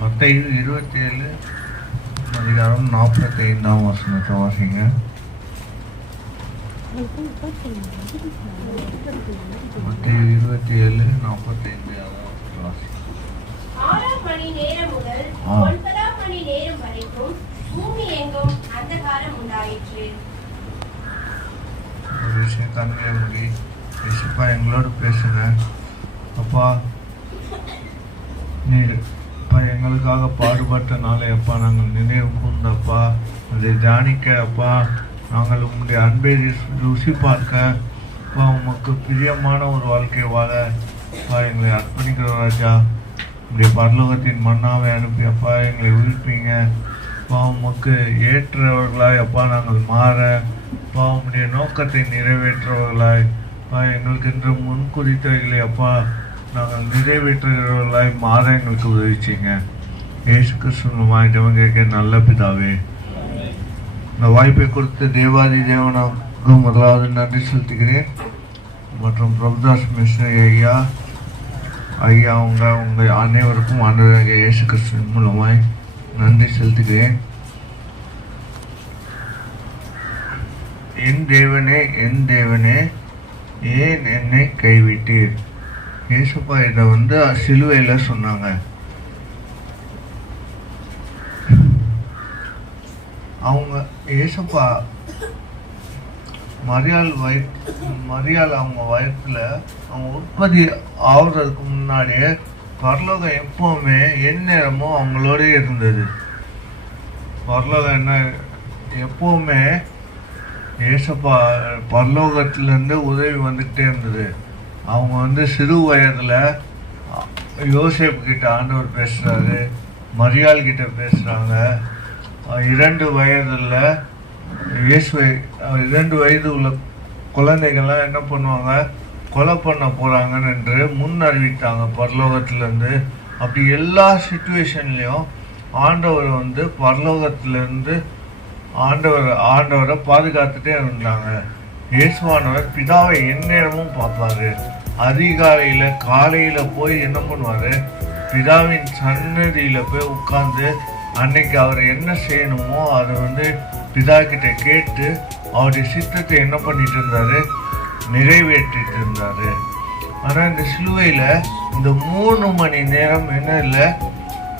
மத்தேயு 27 அதிகாரம் 45ஆம் வசனத்தை வாசிங்க. மத்தேயு 27:45 வாசிங்க. 6 மணி நேரம் முதல் 9 மணி நேரம் வரைக்கும் பூமி எங்கும் அந்தகாரம் உண்டாயிற்று. ஒரு விஷயம் கண்ணிலே முடி ஏசப்பா எங்களோடு பேசுங்க. அப்பா நீர் அப்பா எங்களுக்காக பாடுபட்ட நாளை அப்பா நாங்கள் நினைவு கூர்ந்தப்பா அதை தியானிக்க அப்பா நாங்கள் உங்களுடைய அன்பை ருசி பார்க்க அப்பா உமக்கு பிரியமான ஒரு வாழ்க்கை வாழ அப்பா எங்களை அர்ப்பணிக்கிற ராஜா உங்களுடைய பரலோகத்தின் மன்னாவை அனுப்பி அப்பா எங்களை உயிர்ப்பீங்க. அப்பா உமக்கு ஏற்றவர்களாய் அப்பா நாங்கள் மாற அப்பா உங்களுடைய நோக்கத்தை நிறைவேற்றவர்களாய் அப்பா எங்களுக்கு என்று முன்குறித்தவைகளை அப்பா நாங்கள் நிறைவேற்றுகிறவர்களாய் மாற எங்களுக்கு உதவிச்சிங்க. இயேசு கிறிஸ்துவின் ஜெபம் கேட்க நல்ல பிதாவே, இந்த வாய்ப்பை கொடுத்து தேவாதி தேவனுக்கு முதலாவது நன்றி செலுத்துகிறேன். மற்றும் பிரபுதாஸ் மிஸ்ரி ஐயா உங்கள் அனைவருக்கும் ஆண்டவராகிய இயேசு கிறிஸ்துவின் மூலமாய் நன்றி செலுத்துகிறேன். என் தேவனே ஏன் என்னை கைவிட்டீர்? இயேசுப்பா இதை சிலுவையில் சொன்னாங்க. அவங்க இயேசுப்பா மரியாள் அவங்க வயிற்றுல அவங்க உற்பத்தி ஆகுறதுக்கு முன்னாடியே பரலோகம் எப்பவுமே எந்நேரமும் அவங்களோட இருந்தது. பரலோகம் என்ன எப்பவுமே ஏசப்பா பரலோகத்திலேருந்து உதவி வந்துக்கிட்டே இருந்தது. அவங்க சிறு வயதில் யோசேப்பு கிட்ட ஆண்டவர் பேசுகிறாரு, மரியாள் கிட்ட பேசுகிறாங்க. 2 வயதில் 2 வயது உள்ள குழந்தைகள்லாம் என்ன பண்ணுவாங்க, கொலை பண்ண போகிறாங்கன்னு என்று முன் அறிவித்தாங்க பரலோகத்திலேருந்து. அப்படி எல்லா சுச்சுவேஷன்லேயும் ஆண்டவர் பரலோகத்திலேருந்து ஆண்டவரை பாதுகாத்துட்டே இருந்தாங்க. இயேசுவானவர் பிதாவை எந்நேரமும் பார்ப்பாரு. அதிகாலையில் காலையில் போய் என்ன பண்ணுவார், பிதாவின் சன்னதியில் போய் உட்கார்ந்து அன்னைக்கு அவர் என்ன செய்யணுமோ அதை பிதா கிட்ட கேட்டு அவருடைய சித்தத்தை என்ன பண்ணிட்டு இருந்தாரு, நிறைவேற்றிட்டு இருந்தாரு. ஆனால் இந்த சிலுவையில் இந்த 3 மணி நேரம் என்ன இல்லை,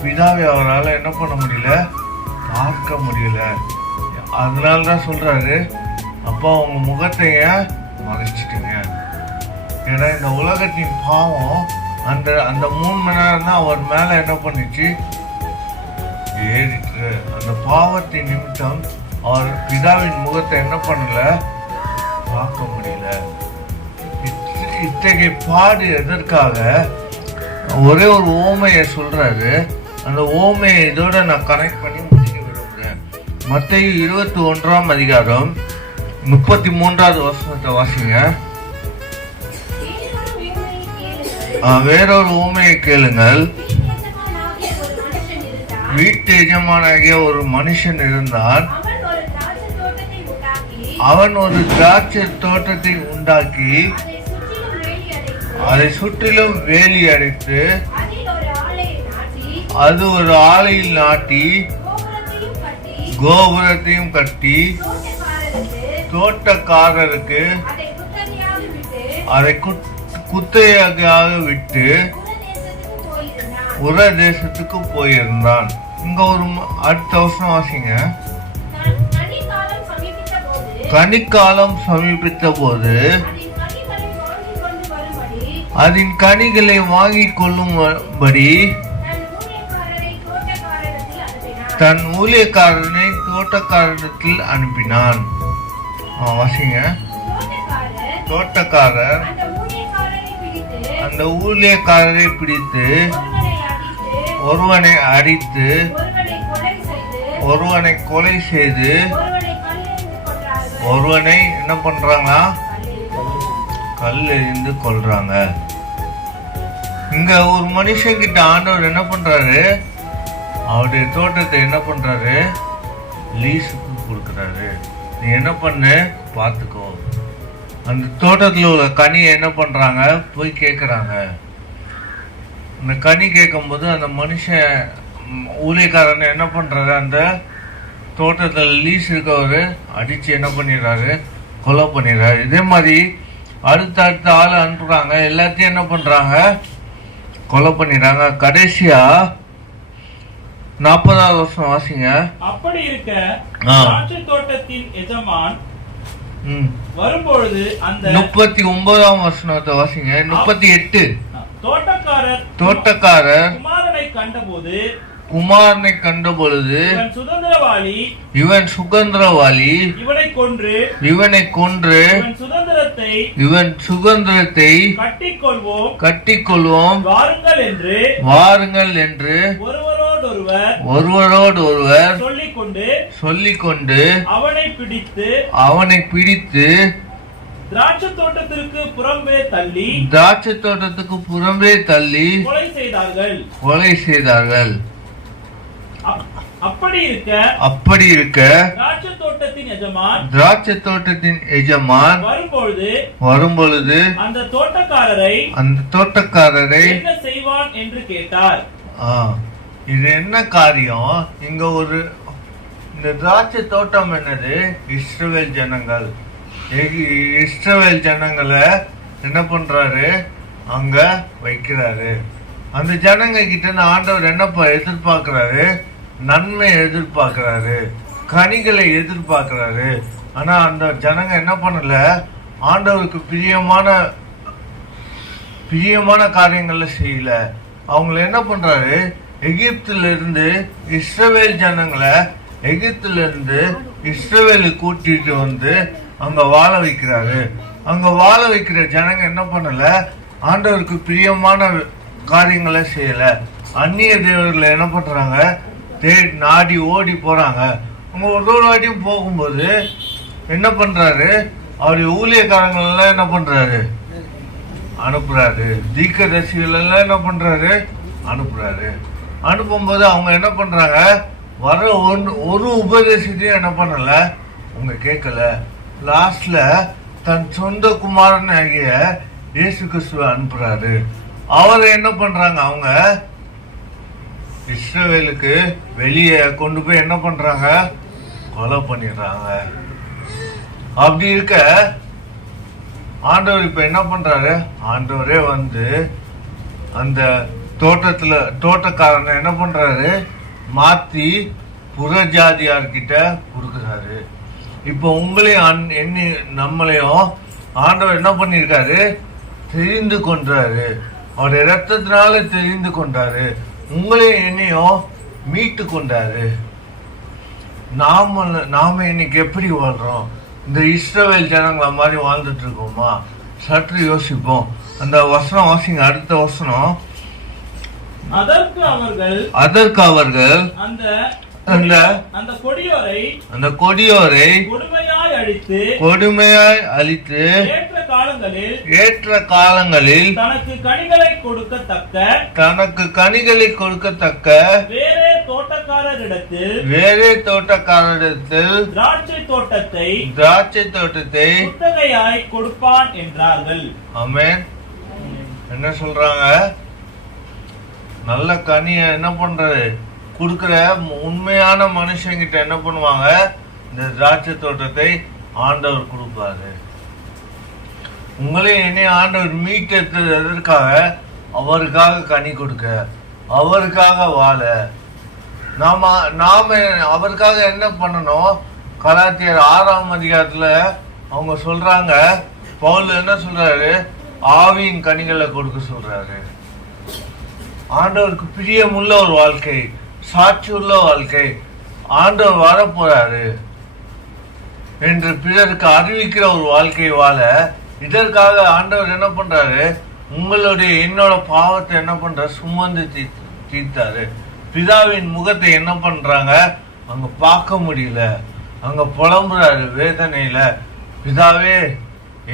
பிதாவை அவரால் என்ன பண்ண முடியல, பார்க்க முடியல. அதனால தான் சொல்றாரு, அப்பா உங்க முகத்தை ஏன் மறைச்சிட்டீங்க? ஏன்னா இந்த உலகத்தின் பாவம் அந்த 3 மணி நேரம் தான் அவர் மேல என்ன பண்ணிச்சு, ஏறிட்டு. அந்த பாவத்தின் நிமித்தம் அவர் பிதாவின் முகத்தை என்ன பண்ணல, பார்க்க முடியல. இத்தகைய பாடு எதற்காக? ஒரே ஒரு ஓமையை சொல்றாரு. அந்த ஓமையை இதோட நான் கனெக்ட் பண்ணி முடிக்க விரும்புகிறேன். மத்தேயு 21ஆம் அதிகாரம் 33வது வசனத்தை வாசிங்க. வேறொரு ஊமையை கேளுங்கள். வீட்டு எஜமானாகிய ஒரு மனுஷன் இருந்தான். அவன் ஒரு திராட்சை தோட்டத்தை உண்டாக்கி அதை சுற்றிலும் வேலி அடைத்து அது ஒரு ஆலையில் நாட்டி கோபுரத்தையும் கட்டி தோட்டக்காரருக்கு அதை குத்தகையாக விட்டு உர தேசத்துக்கு போயிருந்தான். இங்க ஒரு அடுத்த வருஷம் வாசிங்க. கனிக்காலம் சமீபித்த போது அதன் கனிகளை வாங்கி கொள்ளும்படி தன் ஊழியக்காரனை தோட்டக்காரத்தில் அனுப்பினான். வாசிங்க. தோட்டக்காரர் அந்த ஊழியக்காரரை பிடித்து ஒருவனை அடித்து ஒருவனை கொலை செய்து ஒருவனை என்ன பண்றாங்களா, கல் எறிந்து கொல்றாங்க. இங்க ஒரு மனுஷன் கிட்ட ஆண்டவர் என்ன பண்றாரு, அவருடைய தோட்டத்தை என்ன பண்றாரு, லீஸுக்கு கொடுக்குறாரு. நீ என்ன பண்ணு பார்த்துக்கோ. அந்த தோட்டத்தில் உள்ள கனியை என்ன பண்றாங்க, போய் கேட்குறாங்க. அந்த கனி கேட்கும்போது அந்த மனுஷன் ஊழியக்காரன் என்ன பண்றாரு, அந்த தோட்டத்தில் லீஸ் இருக்கவரு அடிச்சு என்ன பண்ணிடுறாரு, கொலை பண்ணிடுறாரு. இதே மாதிரி அடுத்த ஆள் அனுப்புறாங்க, எல்லாத்தையும் என்ன பண்றாங்க, கொலை பண்ணிடுறாங்க. கடைசியா 40வது வருஷம் வாசிங்க. அப்படி இருக்க திராட்சை தோட்டத்தின் எஜமான் வரும்பொழுது அந்த 39ஆம் வசனத்தை வாசிங்க. 38 தோட்டக்காரர் குமாரனை கண்டபொழுது இவன் சுதந்திரவாளி, இவனை கொன்று இவன் சுதந்திரத்தை கட்டிக்கொள்வோம் வாருங்கள் என்று ஒருவரோடு ஒருவர் சொல்லிக்கொண்டு அவனை பிடித்து திராட்சை தோட்டத்திற்கு புறம்பே தள்ளி கொலை செய்தார்கள். அப்படி இருக்க திராட்சை தோட்டத்தின் எஜமான் வரும்பொழுது அந்த தோட்டக்காரரை என்ன செய்வான் என்று கேட்டார். இது என்ன காரியம்? இங்க இந்த திராட்சை தோட்டம் என்னது, இஸ்ரவேல் ஜனங்கள். இஸ்ரவேல் ஜனங்களை என்ன பண்றாரு, அங்க வைக்கிறாரு. அந்த ஜனங்க கிட்ட ஆண்டவர் என்ன எதிர்பார்க்கிறாரு, நன்மை எதிர்பார்க்கிறாரு, கனிகளை எதிர்பார்க்கிறாரு. ஆனா அந்த ஜனங்க என்ன பண்ணல, ஆண்டவருக்கு பிரியமான காரியங்கள்ல செய்யல. அவங்கள என்ன பண்றாரு, எகிப்துல இருந்து இஸ்ரவேல் ஜனங்களை எகிப்துல இருந்து இஸ்ரவேலு கூட்டிட்டு வந்து அங்க வாழ வைக்கிறாரு. அங்க வாழ வைக்கிற ஜனங்க என்ன பண்ணல, ஆண்டவருக்கு பிரியமான காரியங்களை செய்யல. அந்நிய தேவர்களை என்ன பண்றாங்க, நாடி ஓடி போறாங்க. அவங்க ஒரு வாட்டியும் போகும்போது என்ன பண்றாரு, அவருடைய ஊழியக்காரங்கள் எல்லாம் என்ன பண்றாரு, அனுப்புறாரு. தீர்க்கதரிசிகள் எல்லாம் என்ன பண்றாரு, அனுப்புறாரு. அனுப்பும்போது அவங்க என்ன பண்றாங்க, வர ஒரு உபதேசத்தையும் என்ன பண்ணல, அவங்க கேட்கல. லாஸ்ட்ல தன் சொந்த குமாரன் ஆகிய இயேசு கிறிஸ்துவ அனுப்புறாரு. அவரை என்ன பண்றாங்க, அவங்க இஸ்ரவேலுக்கு வெளியே கொண்டு போய் என்ன பண்றாங்க, கொலை பண்ணிடுறாங்க. அப்படி இருக்க ஆண்டவர் இப்ப என்ன பண்றாரு, ஆண்டவரே வந்து அந்த தோட்டக்காரனை என்ன பண்றாரு, மாத்தி புறஜாதியார்கிட்ட கொடுக்குறாரு. இப்ப உங்களையும் நம்மளையும் ஆண்டவர் என்ன பண்ணிருக்காரு, தெரிந்து கொண்டாரு. அவருடைய ரத்தத்தினால தெரிந்து கொண்டாரு. உங்களையும் என்னையும் மீட்டு கொண்டாரு. நாம இன்னைக்கு எப்படி வாழ்றோம், இந்த இஸ்ரவேல் ஜனங்களை மாதிரி வாழ்ந்துட்டு இருக்கோமா? சற்று யோசிப்போம். அந்த வசனம் வாசிங்க, அடுத்த வசனம். அதற்கு அவர்கள் அந்த கொடியோரை கொடுமையாய் அழித்து ஏற்ற காலங்களில் தனக்கு கனிகளை கொடுக்கத்தக்க வேறே தோட்டக்காரரிடத்தில் திராட்சை தோட்டத்தை குத்தகையாய் கொடுப்பான் என்றார்கள். ஆமென். என்ன சொல்றாங்க, நல்ல கனிய என்ன பண்றது கொடுக்கிற உண்மையான மனுஷங்கிட்ட என்ன பண்ணுவாங்க, இந்த திராட்சை தோட்டத்தை ஆண்டவர் கொடுப்பாரு. உங்களையும் என்னையும் ஆண்டவர் மீட்டெடுத்தது எதற்காக, அவருக்காக கனி கொடுக்க, அவருக்காக வாழ. நாம அவருக்காக என்ன பண்ணணும், கலாத்தியர் 6ஆம் அதிகாரத்துல அவங்க சொல்றாங்க, பவுல் என்ன சொல்றாரு, ஆவியின் கனிகளை கொடுக்க சொல்றாரு. ஆண்டவருக்கு பிரியமுள்ள ஒரு வாழ்க்கை, சாட்சி உள்ள வாழ்க்கை, ஆண்டவர் வாழ போறாரு என்று பிறருக்கு அறிவிக்கிற ஒரு வாழ்க்கை வாழ, இதற்காக ஆண்டவர் என்ன பண்றாரு, உங்களுடைய என்னோட பாவத்தை என்ன பண்ற, சுமந்து தீர்த்தாரு. பிதாவின் முகத்தை என்ன பண்றாங்க, அங்க பார்க்க முடியல, அங்க புலம்புறாரு வேதனையில, பிதாவே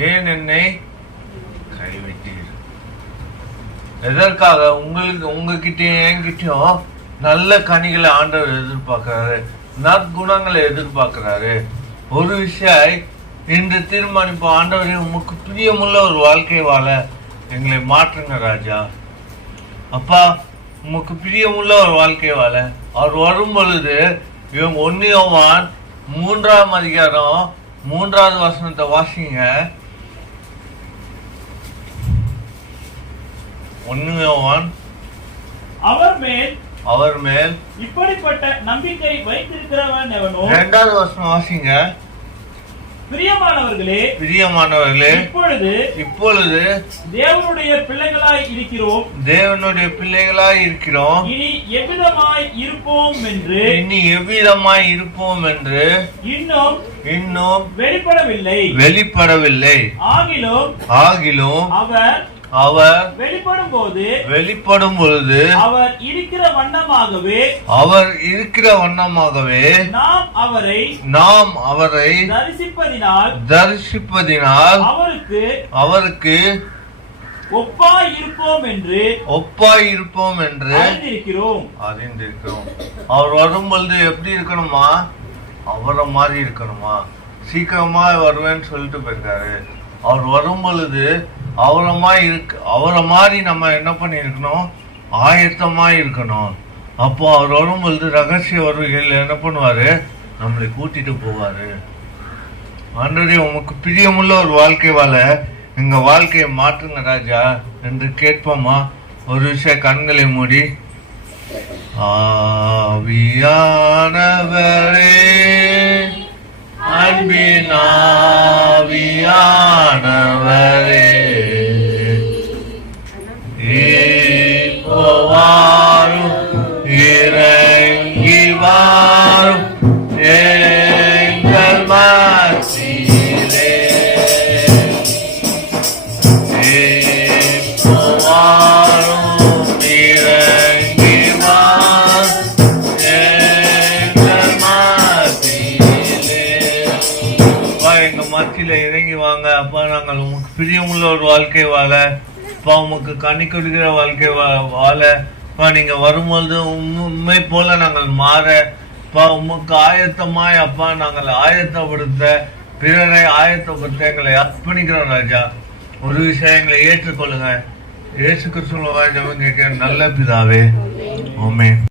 ஏன் என்னை கைவிட்டீர். எதற்காக, உங்ககிட்டயும் என்கிட்டயும் நல்ல கனிகளை ஆண்டவர் எதிர்பார்க்கிறாரு, நற்குணங்களை எதிர்பார்க்கிறாரு. ஒரு விஷயம் இன்று தீர்மானிப்போம், ஆண்டவரே உமக்கு பிரியமுள்ள ஒரு வாழ்க்கை வாழ எங்களை மாற்றுங்க ராஜா. அப்பா, உமக்கு பிரியமுள்ள ஒரு வாழ்க்கை வாழ. அவர் வரும் பொழுது இவங்க 1 யோவான் 3ஆம் அதிகாரம் 3வது வசனத்தை வாசிங்க. 1 யோவான் அவர் மேல் இப்படிப்பட்ட நம்பிக்கை வைத்திருக்கிறவன் எவனோ. 2வது வசனம் வாசிங்க. பிரியமானவர்களே இப்பொழுது தேவனுடைய பிள்ளைகளாய் இருக்கிறோம். இனி எவ்விதமாய் இருப்போம் என்று இன்னும் வெளிப்படவில்லை. ஆகிலும் அவர் வெளிப்படும் பொழுது அவர் இருக்கிற வண்ணமாகவே நாம் அவரை தரிசிப்பதினால் அவருக்கு ஒப்பாய் இருப்போம் என்று அறிந்திருக்கிறோம். அவர் வரும் பொழுது எப்படி இருக்கணுமா? அவரை மாதிரி இருக்கணுமா? சீக்கிரமா வருவேன்னு சொல்லிட்டு போயிருக்காரு. அவர் வரும் பொழுது அவரை மாதிரி நம்ம என்ன பண்ணிருக்கணும்? ஆயத்தமா இருக்கணும். அப்போ அவர் வரும் பொழுது ரகசிய வருகையில் என்ன பண்ணுவாரு? நம்மளை கூட்டிட்டு போவாரு. ஆண்டவரே, உமக்கு பிரியமுள்ள ஒரு வாழ்க்கை வாழ எங்க வாழ்க்கையை மாற்றுங்க ராஜா என்று கேட்போமா? ஒரு விஷயம், கண்களை மூடி. ஆவியானவரே, அன்பின் ஆவியானவரே, இப்போ வாரும், இறங்கி வாரும் எங்கள் மத்தியிலே. இப்போ வாரும், இறங்கி வாரும் எங்கள் மத்தியிலே. எங்க மத்தியில இறங்கி வாங்க அப்பா. நாங்கள் உமக்கு பிரியமுள்ள ஒரு வாழ்க்கை வாழ, அப்பா உமக்கு கனி கொடுக்கிற வாழ்க்கை வாழ, நீங்க வரும்போது உண்மை போல நாங்கள் மாற, உமக்கு ஆயத்தமாய் அப்பா நாங்கள் ஆயத்தப்படுத்த, பிறரை ஆயத்தப்படுத்த எங்களை அர்ப்பணிக்கிறோம் ராஜா. ஒரு விஷயம், எங்களை ஏற்றுக்கொள்ளுங்க. இயேசு கிறிஸ்துவின் ஜெபம் கேட்க நல்ல பிதாவே, ஆமென்.